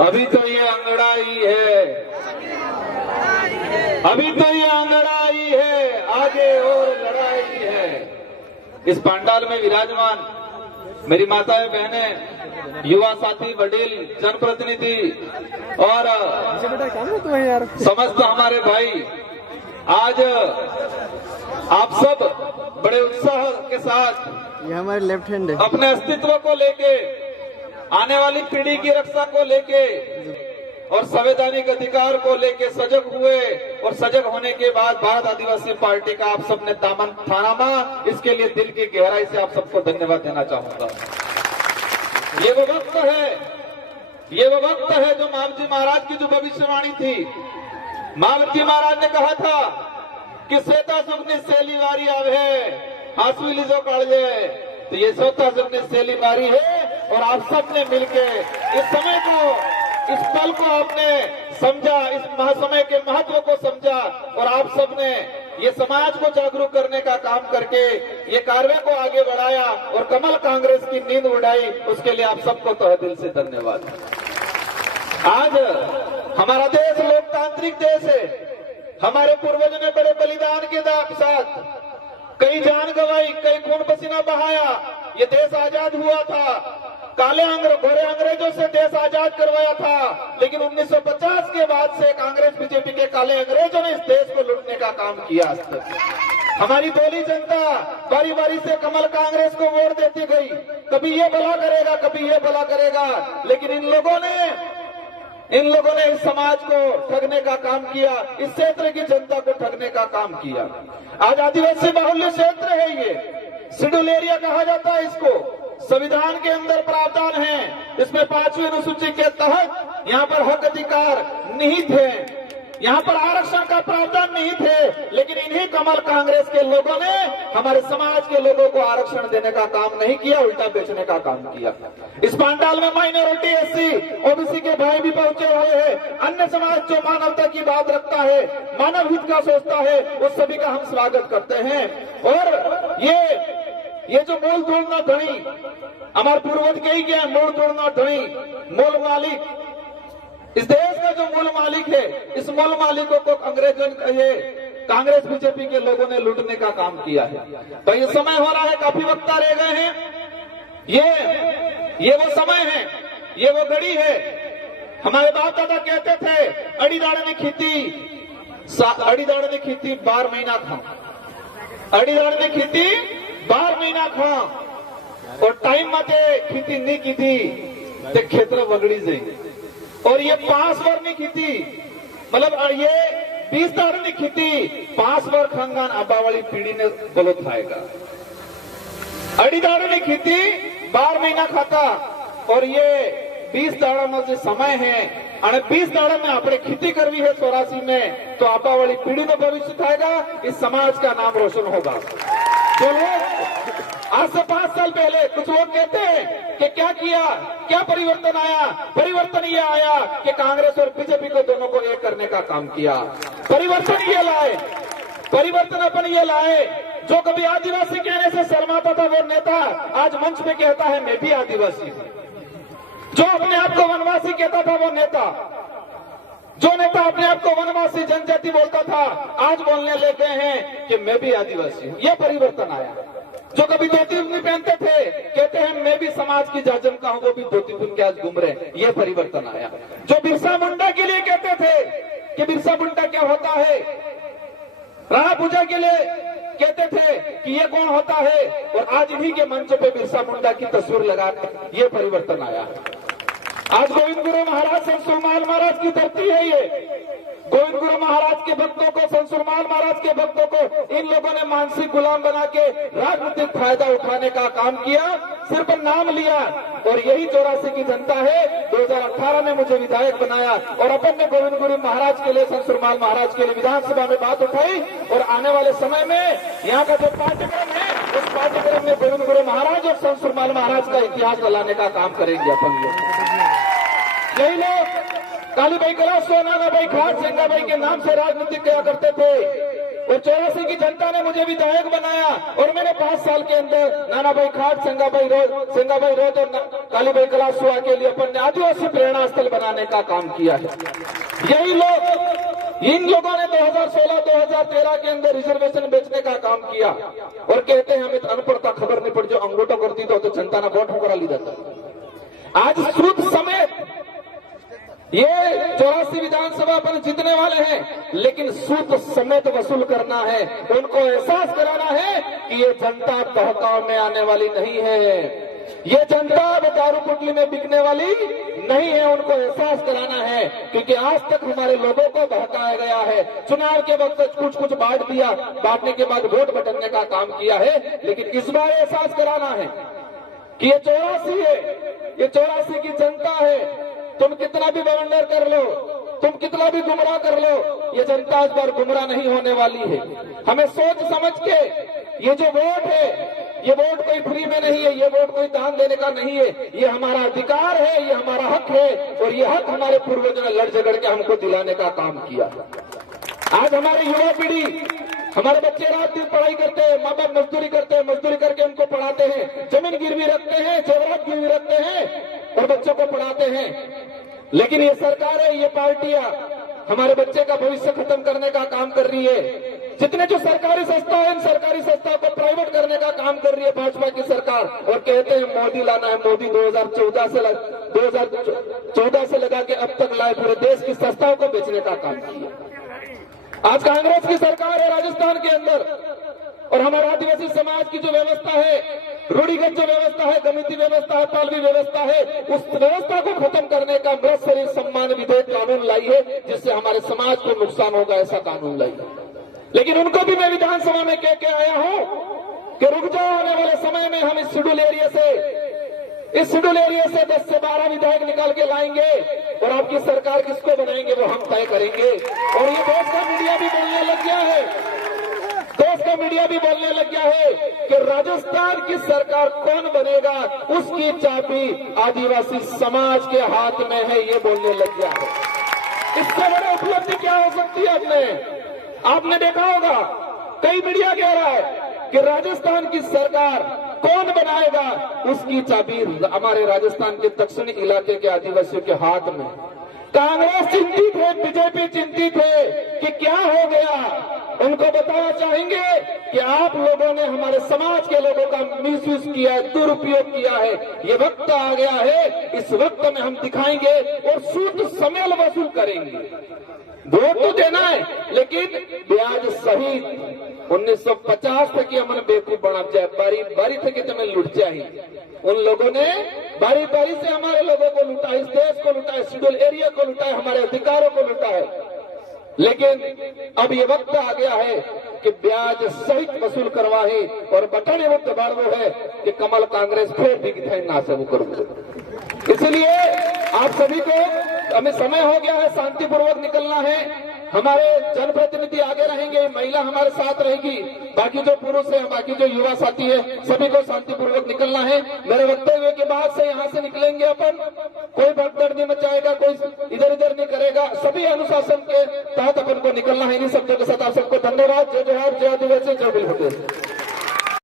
अभी तो ये अंगड़ाई है, अभी तो ये अंगड़ाई है, आगे और लड़ाई है। इस पंडाल में विराजमान मेरी माताएं, बहनें, युवा साथी, वडील, जनप्रतिनिधि और समस्त हमारे भाई, आज आप सब बड़े उत्साह के साथ ये हमारे लेफ्ट हैंड है, अपने अस्तित्व को लेके, आने वाली पीढ़ी की रक्षा को लेके और संवैधानिक अधिकार को लेके सजग हुए और सजग होने के बाद भारत आदिवासी पार्टी का आप सबने दामन थामा। इसके लिए दिल की गहराई से आप सबको धन्यवाद देना चाहूंगा। ये वो वक्त है, ये वो वक्त है जो मावजी महाराज की जो भविष्यवाणी थी। मावजी महाराज ने कहा था कि श्वेता सुखनी सेली वारी आवे, हासवी लीजो काढ़े। तो ये श्वेता सुखनी सेली वारी है और आप सबने मिलके इस समय को, इस पल को आपने समझा, इस महासमय के महत्व को समझा और आप सबने ये समाज को जागरूक करने का काम करके ये कार्य को आगे बढ़ाया और कमल कांग्रेस की नींद उड़ाई। उसके लिए आप सबको तहे दिल से धन्यवाद। आज हमारा देश लोकतांत्रिक देश है। हमारे पूर्वजों ने बड़े बलिदान के साथ कई जान गंवाई, कई खून पसीना बहाया, ये देश आजाद हुआ था। काले घोरे अंग्रेजों से देश आजाद करवाया था, लेकिन 1950 के बाद से कांग्रेस बीजेपी के काले अंग्रेजों ने इस देश को लूटने का काम किया। हमारी बोली जनता बारी बारी से कमल कांग्रेस को वोट देती गई, कभी ये भला करेगा, कभी ये भला करेगा, लेकिन इन लोगों ने इस समाज को ठगने का काम किया, इस क्षेत्र की जनता को ठगने का काम किया। आज आदिवासी बाहुल्य क्षेत्र है, ये शेड्यूल एरिया कहा जाता है इसको। संविधान के अंदर प्रावधान है, इसमें 5वीं अनुसूची के तहत यहाँ पर हक अधिकार निहित है, यहाँ पर आरक्षण का प्रावधान निहित है, लेकिन इन्हीं कमल कांग्रेस के लोगों ने हमारे समाज के लोगों को आरक्षण देने का काम नहीं किया, उल्टा बेचने का काम किया। इस पंडाल में माइनॉरिटी, एससी, ओबीसी के भाई भी पहुंचे हुए हैं। अन्य समाज जो मानवता की बात रखता है, मानव हित का सोचता है, उस सभी का हम स्वागत करते हैं। और ये जो मूल धूल न धनी, हमारे पूर्वज कही गया, मूल धूल न धनी, मूल मालिक, इस देश का जो मूल मालिक है, इस मूल मालिकों को अंग्रेजों ये कांग्रेस बीजेपी के लोगों ने लूटने का काम किया है। तो ये समय हो रहा है, काफी वक्ता रह गए हैं। ये वो समय है, ये वो घड़ी है। हमारे बाप दादा कहते थे, अड़ी दाड़ ने खेती 12 महीना खा, अड़ी दाड़ ने खेती 12 महीना खा और टाइम मते खेती नहीं की थी तो खेतर वगड़ी जाएगी। और ये 5 बार नहीं खेती, मतलब ये 20 दाड़ नहीं खेती, 5 बार खानगान आबा वाली पीढ़ी ने गलत खाएगा। अड़ी दाड़ नहीं खेती 12 महीना खाता और ये 20 दाड़ा में जो समय है, 20 दाड़ा में आपने खेती करवी है 84 में, तो आबा वाली पीढ़ी में भविष्य खाएगा, इस समाज का नाम रोशन होगा। जो लोग आज से 5 साल पहले कुछ लोग कहते हैं कि क्या किया, क्या परिवर्तन आया, परिवर्तन ये आया कि कांग्रेस और बीजेपी को दोनों को एक करने का काम किया। परिवर्तन ये लाए, परिवर्तन अपन ये लाए। जो कभी आदिवासी कहने से शर्माता था वो नेता आज मंच पे कहता है मैं भी आदिवासी हूं। जो अपने आप को वनवासी कहता था वो नेता, जो नेता अपने आप को वनवासी जनजाति बोलता था, आज बोलने लगे हैं कि मैं भी आदिवासी हूं। यह परिवर्तन आया। जो कभी धोती नहीं पहनते थे कहते हैं मैं भी समाज की जाजम का हूं, वो भी धोती पहन के आज घूम रहे, यह परिवर्तन आया। जो बिरसा मुंडा के लिए कहते थे कि बिरसा मुंडा क्या होता है, राणा पूजा के लिए कहते थे कि ये कौन होता है, और आज इन्हीं के मंच पे बिरसा मुंडा की तस्वीर लगा, ये परिवर्तन आया। आज गोविंद गुरु महाराज, संतसुरमाल महाराज की धरती है ये। गोविंद गुरु महाराज के भक्तों को, संतसुरमाल महाराज के भक्तों को इन लोगों ने मानसिक गुलाम बना के राजनीतिक फायदा उठाने का काम किया, सिर्फ नाम लिया। और यही 84 की जनता है, 2018 में मुझे विधायक बनाया और अपन ने गोविंद गुरु महाराज के लिए, संतसुरमाल महाराज के लिए विधानसभा में बात उठाई। और आने वाले समय में यहाँ का जो पाठ्यक्रम है, उस पाठ्यक्रम में गोविंद गुरु महाराज और संतसुरमाल महाराज का इतिहास लाने का काम करेंगे अपन लोग। यही लोग काली भाई कला, सोनाना भाई खाट, सिंगा भाई के नाम से राजनीति किया करते थे। और 84 की जनता ने मुझे विधायक बनाया और मैंने 5 साल के अंदर नाना भाई खाट, संगाभाई रोज और कालीबाई कलासुआ के लिए अपन आदिवासी प्रेरणा स्थल बनाने का काम किया है। यही लोग, इन लोगों ने 2016-2013 के अंदर रिजर्वेशन बेचने का काम किया और कहते हैं हमें अनपढ़ता खबर नहीं पड़ी, जो अंगूठो करती तो जनता ने वोट करा ली जाता। आज सूद समेत ये 84 विधानसभा अपन जीतने वाले हैं, लेकिन सूद समेत वसूल करना है। उनको एहसास कराना है कि ये जनता बहकाव में आने वाली नहीं है, ये जनता दारू पुटली में बिकने वाली नहीं है। उनको एहसास कराना है, क्योंकि आज तक हमारे लोगों को बहकाया गया है। चुनाव के वक्त कुछ बांट दिया, बांटने के बाद वोट बटनने का काम किया है, लेकिन इस बार एहसास कराना है कि ये 84 है, ये 84 की जनता है। तुम कितना भी बवंडर कर लो, तुम कितना भी गुमराह कर लो, ये जनता इस बार गुमराह नहीं होने वाली है। हमें सोच समझ के ये जो वोट है, ये वोट कोई फ्री में नहीं है, ये वोट कोई दान देने का नहीं है, ये हमारा अधिकार है, ये हमारा हक है और ये हक हमारे पूर्वजों ने लड़ झगड़ के हमको दिलाने का काम किया। आज हमारे युवा पीढ़ी, हमारे बच्चे रात दिन पढ़ाई करते हैं, माँ बाप मजदूरी करते हैं, मजदूरी करके उनको पढ़ाते हैं, जमीन गिरवी रखते हैं, जेवरात गिरवी रखते हैं और बच्चों को पढ़ाते हैं। लेकिन ये सरकार है, ये पार्टियां हमारे बच्चे का भविष्य खत्म करने का काम कर रही है। जितने जो सरकारी संस्था है, इन सरकारी संस्था को प्राइवेट करने का काम कर रही है भाजपा की सरकार, और कहते हैं मोदी लाना है। मोदी 2014 से लगा के अब तक लाए, पूरे देश की संस्थाओं को बेचने का काम किया। आज कांग्रेस की सरकार है राजस्थान के अंदर, और हमारे आदिवासी समाज की जो व्यवस्था है, रूढ़िगत जो व्यवस्था है, गमिति व्यवस्था है, पालवी व्यवस्था है, उस व्यवस्था को खत्म करने का मृत शरीर सम्मान विधेयक कानून लाई है, जिससे हमारे समाज को नुकसान होगा, ऐसा कानून लाई है। लेकिन उनको भी मैं विधानसभा में कह के आया हूं कि रुक जाओ, आने वाले समय में हम इस शेड्यूल एरिया से 10 से 12 विधायक निकाल के लाएंगे और आपकी सरकार किसको बनाएंगे वो हम तय करेंगे। और ये देश का मीडिया भी बोलने लग गया है, देश का मीडिया भी बोलने लग गया है कि राजस्थान की सरकार कौन बनेगा, उसकी चाबी आदिवासी समाज के हाथ में है, ये बोलने लग गया है। इससे बड़ी उपलब्धि क्या हो सकती है? आपने देखा होगा, कई मीडिया कह रहा है कि राजस्थान की सरकार कौन बनाएगा, उसकी चाबी हमारे राजस्थान के दक्षिणी इलाके के आदिवासियों के हाथ में। कांग्रेस चिंतित है, बीजेपी चिंतित है कि क्या हो गया। उनको बताना चाहेंगे कि आप लोगों ने हमारे समाज के लोगों का मिसयूज किया है, दुरुपयोग किया है। ये वक्त आ गया है, इस वक्त में हम दिखाएंगे और सूद समेत वसूल करेंगे। वोट तो देना है, लेकिन ब्याज सहित 1950 तक हमने बेवकूफ बना जाए, बारी बारी थे कि तुम्हें लुट जाए। उन लोगों ने बारी बारी से हमारे लोगों को लुटा, इस देश को लुटा, शेड्यूल एरिया को लुटा, हमारे अधिकारों को लुटा है। लेकिन अब ये वक्त आ गया है कि ब्याज सहित वसूल करवाए और बटन वो दबाड़ वो है कि कमल कांग्रेस फिर दिखाई ना से वो करूंगा। इसलिए आप सभी को, हमें समय हो गया है, शांतिपूर्वक निकलना है। हमारे जनप्रतिनिधि आगे रहेंगे, महिला हमारे साथ रहेगी, बाकी जो पुरुष है, बाकी जो युवा साथी है, सभी को शांतिपूर्वक निकलना है। मेरे वक्तव्य के बाद से यहाँ से निकलेंगे अपन, कोई भगदड़ नहीं मचाएगा, कोई इधर उधर नहीं करेगा, सभी अनुशासन के तहत अपन को निकलना है। इन्हीं शब्दों के साथ आप सबको धन्यवाद। जय जोहार, जय आदिवासी, जय बिल।